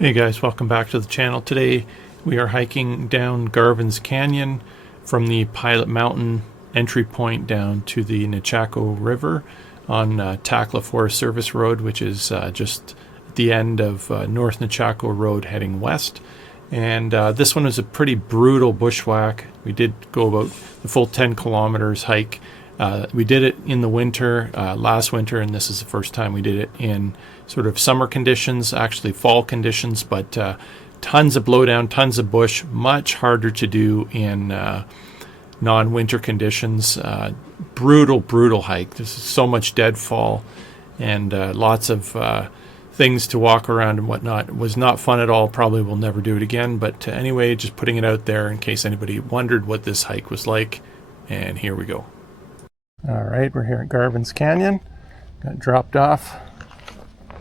Hey guys, welcome back to the channel. Today we are hiking down Garvin's Canyon from the Pilot Mountain entry point down to the Nechako River on Takla Forest Service Road, which is just at the end of North Nechako Road heading west. And this one was a pretty brutal bushwhack. We did go about the full 10 kilometers hike. We did it in the winter, last winter, and this is the first time we did it in sort of summer conditions, actually fall conditions, but tons of blowdown, tons of bush, much harder to do in non-winter conditions. Brutal hike. This is so much deadfall and lots of things to walk around and whatnot. It was not fun at all. Probably will never do it again, but anyway, just putting it out there in case anybody wondered what this hike was like, and here we go. All right, we're here at Garvin's Canyon. Got dropped off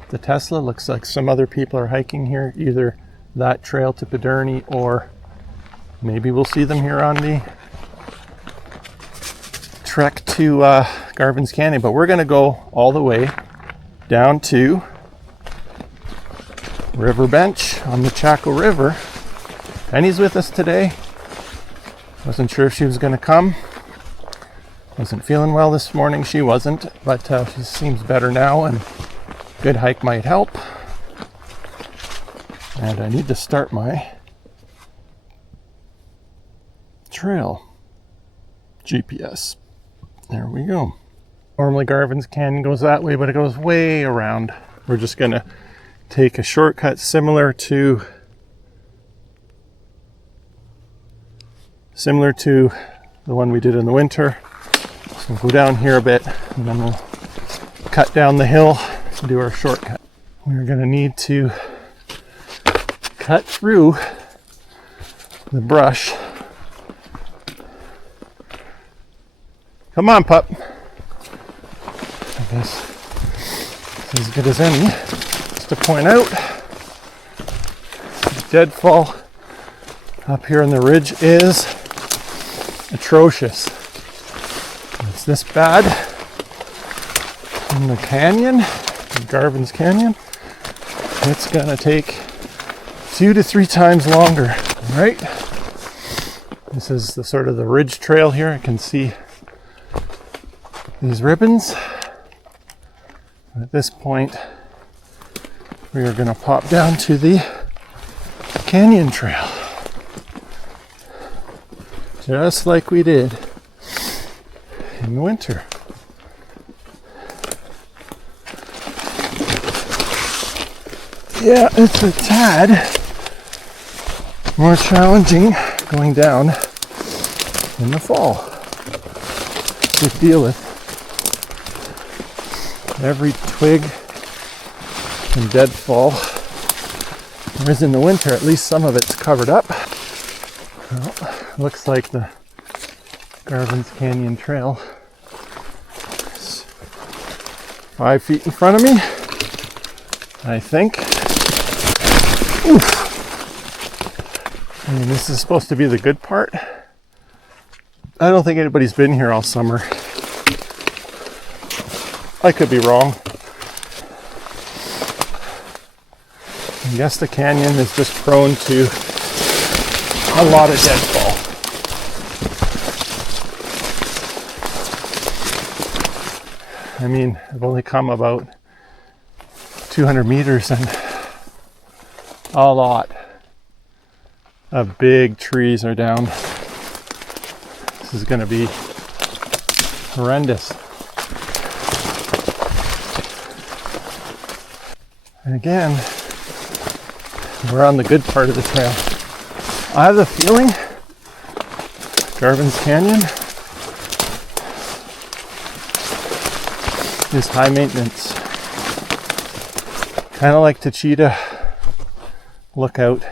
the Tesla. Looks like some other people are hiking here, either that trail to Pederney or maybe we'll see them here on the trek to Garvin's Canyon. But we're going to go all the way down to River Bench on the Nechako River. Penny's with us today. Wasn't sure if she was going to come. Wasn't feeling well this morning. She wasn't, but she seems better now, and good hike might help. And I need to start my trail GPS. There we go. Normally Garvin's Canyon goes that way, but it goes way around. We're just gonna take a shortcut similar to the one we did in the winter. So we'll go down here a bit and then we'll cut down the hill and do our shortcut. We're going to need to cut through the brush. Come on, pup. I guess it's as good as any. Just to point out, the deadfall up here on the ridge is atrocious. It's this bad in the canyon, in Garvin's Canyon. It's gonna take 2 to 3 times longer. All right, this is the sort of the ridge trail here. I can see these ribbons. At this point, we are gonna pop down to the canyon trail, just like we did in the winter. Yeah, it's a tad more challenging going down in the fall to deal with every twig and deadfall. Whereas in the winter, at least some of it's covered up. Well, looks like the Garvin's Canyon Trail is 5 feet in front of me, I think. Oof. I mean, this is supposed to be the good part. I don't think anybody's been here all summer. I could be wrong. I guess the canyon is just prone to a lot of deadfall. I mean, I've only come about 200 meters and a lot of big trees are down. This is going to be horrendous. And again, we're on the good part of the trail. I have the feeling Garvin's Canyon is high maintenance. Kind of like Tachita Lookout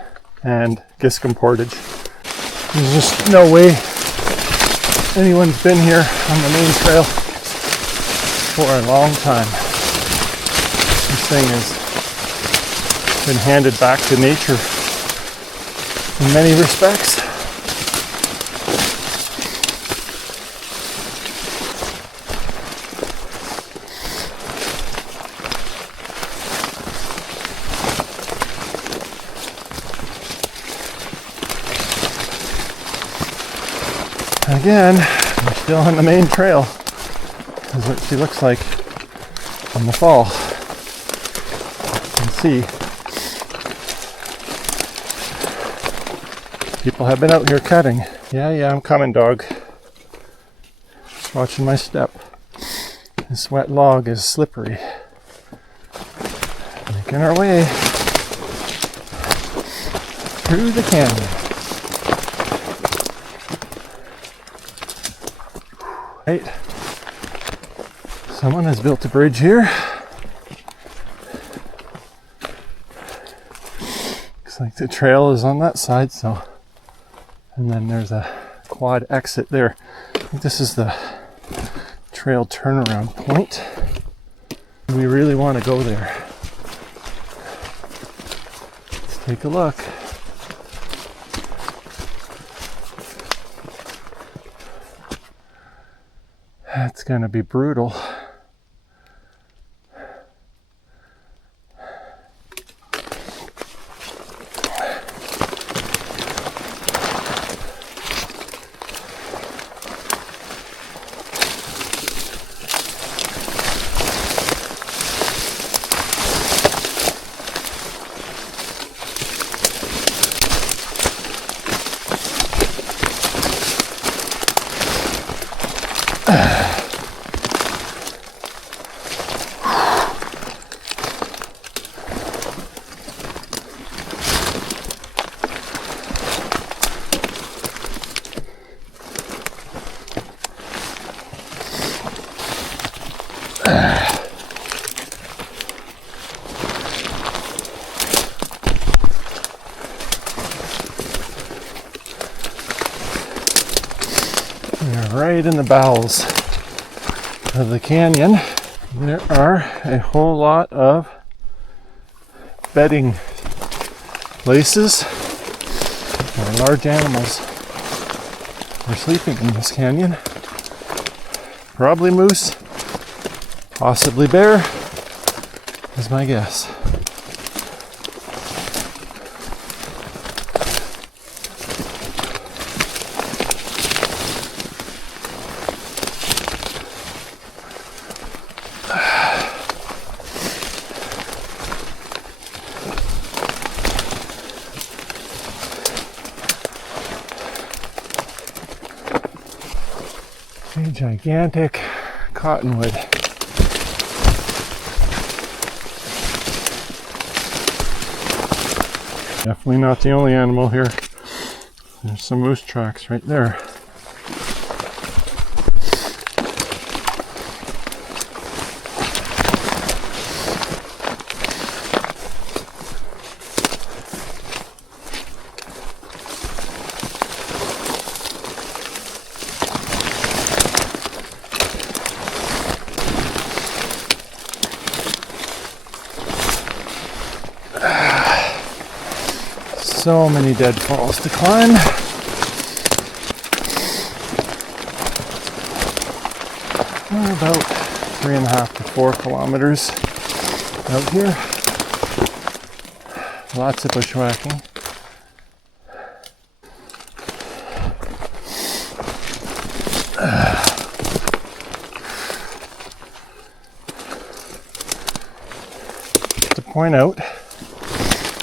and Giscombe Portage. There's just no way anyone's been here on the main trail for a long time. This thing has been handed back to nature in many respects. again, we're still on the main trail. This is what she looks like in the fall. You can see people have been out here cutting. Yeah, I'm coming, dog. Just watching my step. This wet log is slippery. Making our way through the canyon. Right. Someone has built a bridge here. Looks like the trail is on that side, so. And then there's a quad exit there. I think this is the trail turnaround point. We really want to go there. Let's take a look. That's going to be brutal. Right in the bowels of the canyon, there are a whole lot of bedding places where large animals are sleeping in this canyon. Probably moose, possibly bear, is my guess. A gigantic cottonwood. Definitely not the only animal here. There's some moose tracks right there. So many deadfalls to climb. We're about 3.5 to 4 kilometers out here. Lots of bushwacking. To point out,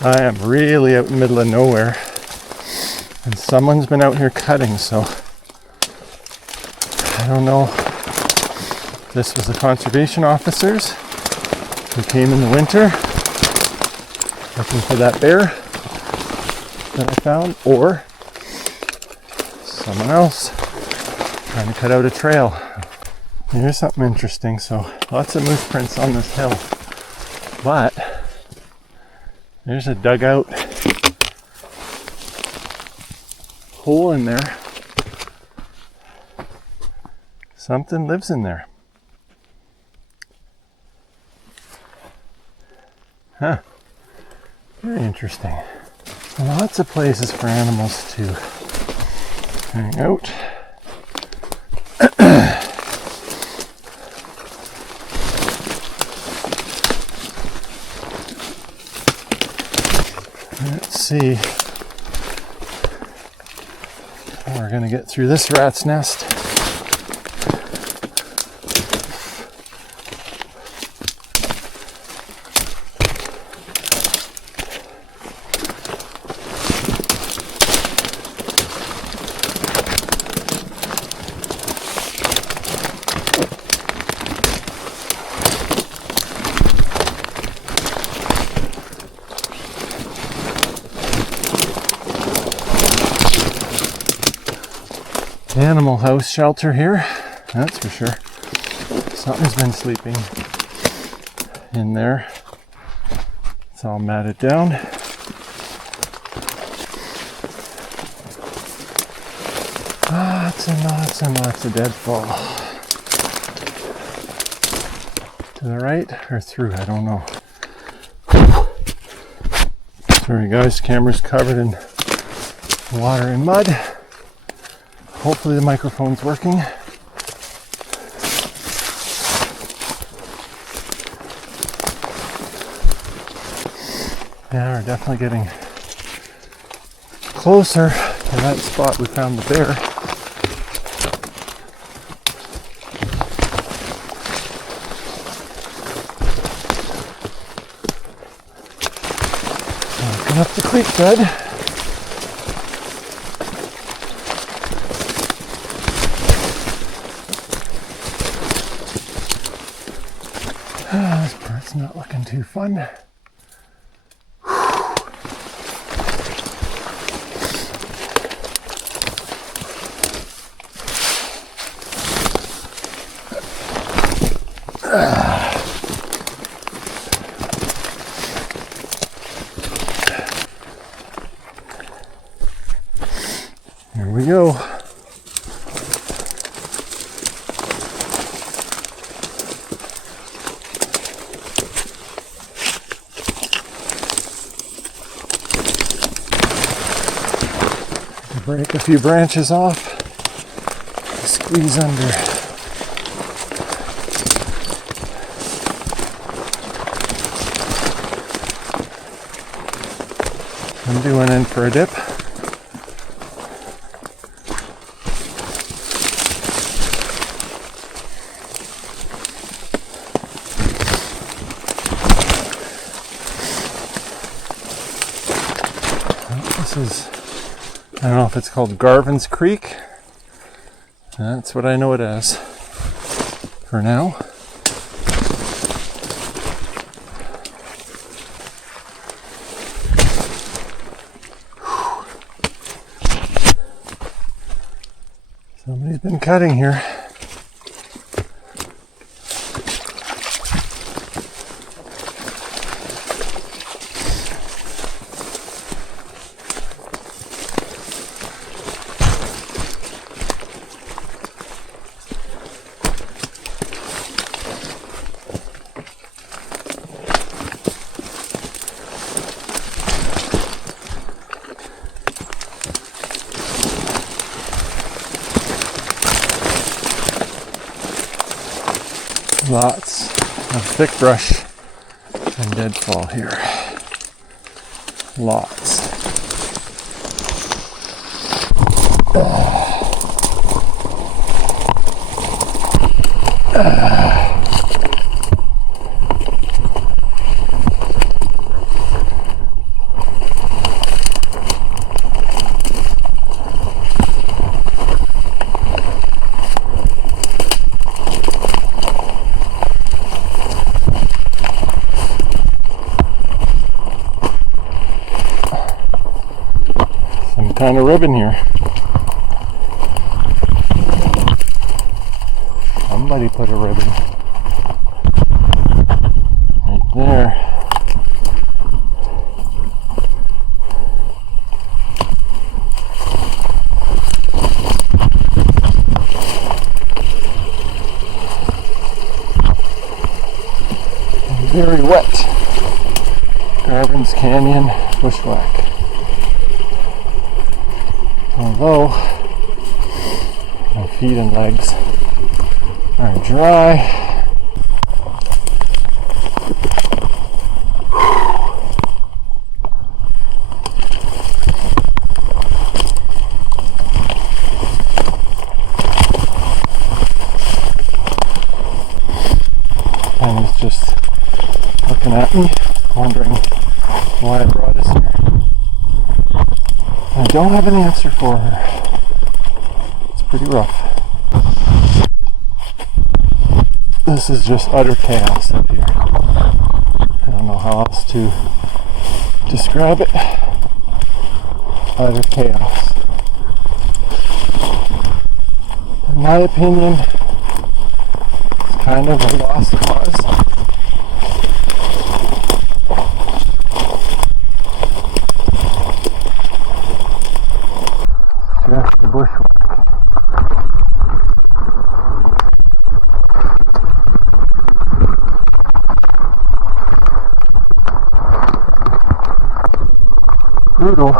I am really out in the middle of nowhere, and someone's been out here cutting, so I don't know if this was the conservation officers who came in the winter looking for that bear that I found, or someone else trying to cut out a trail. Here's something interesting. So lots of moose prints on this hill, but there's a dugout hole in there. Something lives in there. Huh. Very interesting. Lots of places for animals to hang out. Let's see. We're gonna get through this rat's nest. Animal house shelter here, that's for sure. Something's been sleeping in there. It's all matted down. Lots and lots and lots of deadfall. To the right or through, I don't know. Sorry guys, camera's covered in water and mud. Hopefully the microphone's working. Yeah, we're definitely getting closer to that spot we found the bear. Walking up the creek bed. This part's not looking too fun. Here we go. Break a few branches off, squeeze under. I'm doing in for a dip. This is, I don't know if it's called Garvin's Creek. That's what I know it as for now. Somebody's been cutting here. Lots of thick brush and deadfall here. Lots. Kind of ribbon here. Somebody put a ribbon right there. Very wet. Garvin's Canyon Bushwack. Although my feet and legs are dry, at me, wondering why I brought us here. I don't have an answer for her. It's pretty rough. This is just utter chaos up here. I don't know how else to describe it. Utter chaos. In my opinion, it's kind of a lost cause. Just the bushwhack. Brutal.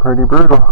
Pretty brutal.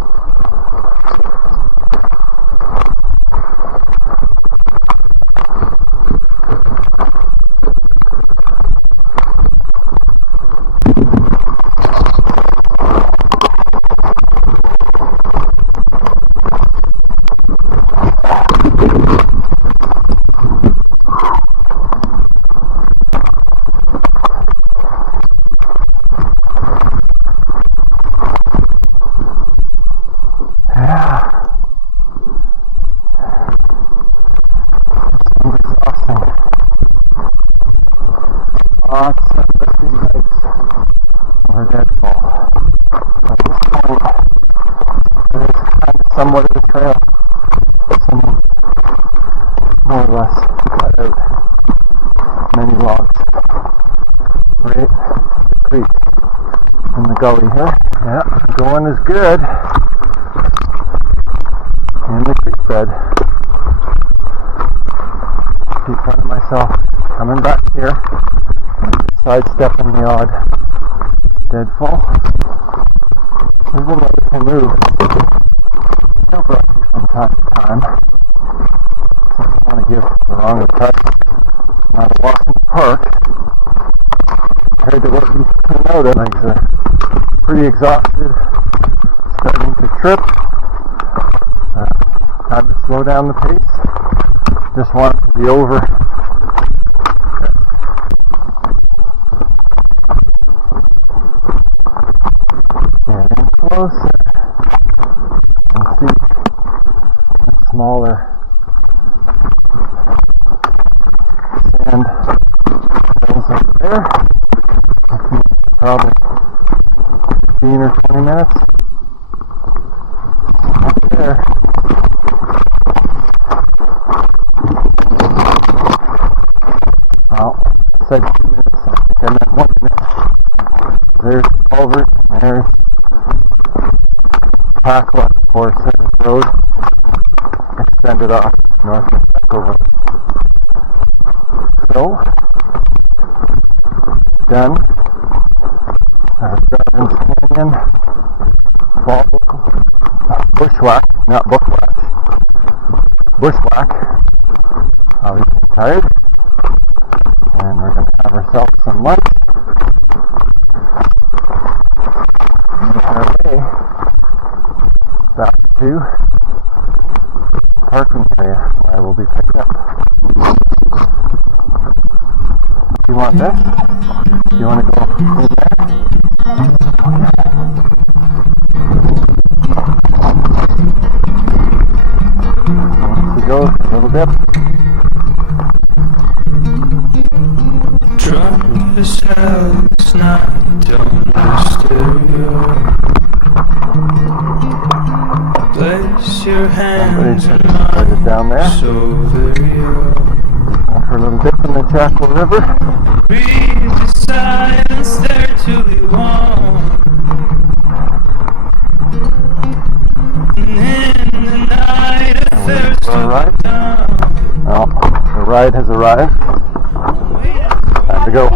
Lots of lifting legs over deadfall. At this point, it is kind of somewhat of a trail. Someone more or less cut out many logs right at the creek in the gully here. Yeah, going is good in the creek bed. Keep finding myself coming back here, sidestepping the odd deadfall. Even though we can move, it's still brushy from time to time. So I don't want to give the wrong impression. It's not a walk in the park. Compared to what we came out of, legs are pretty exhausted, starting to trip. Time to slow down the pace. Just want it to be over. Getting closer. You can see the smaller sand hills over there. Which means probably 15 or 20 minutes. Up there. Well, I said 2 minutes, I think I meant 1 minute. There's the culvert, and there's Backcountry, Forest Service Road, extended off North Nechako River. So, done. Garvin's Canyon, bushwhack, not booklash, bushwhack. Obviously tired. And we're going to have ourselves some lunch. And make our way back to the parking area where I will be picked up. Do you want this? Do you want to go in there? Once we go for a little dip. Drunk as hell this night on the stereo. Place your hands on mine, down there. so very old. Going for a little dip in the Nechako River. Breathe the silence there till we won't. And in the night affairs to ride. down. Well, the ride has arrived. Time to go.